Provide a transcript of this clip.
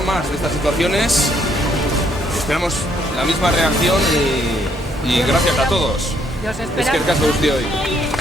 habrá más de estas situaciones. Esperamos la misma reacción y gracias a todos. Dios, Es que el caso de usted hoy.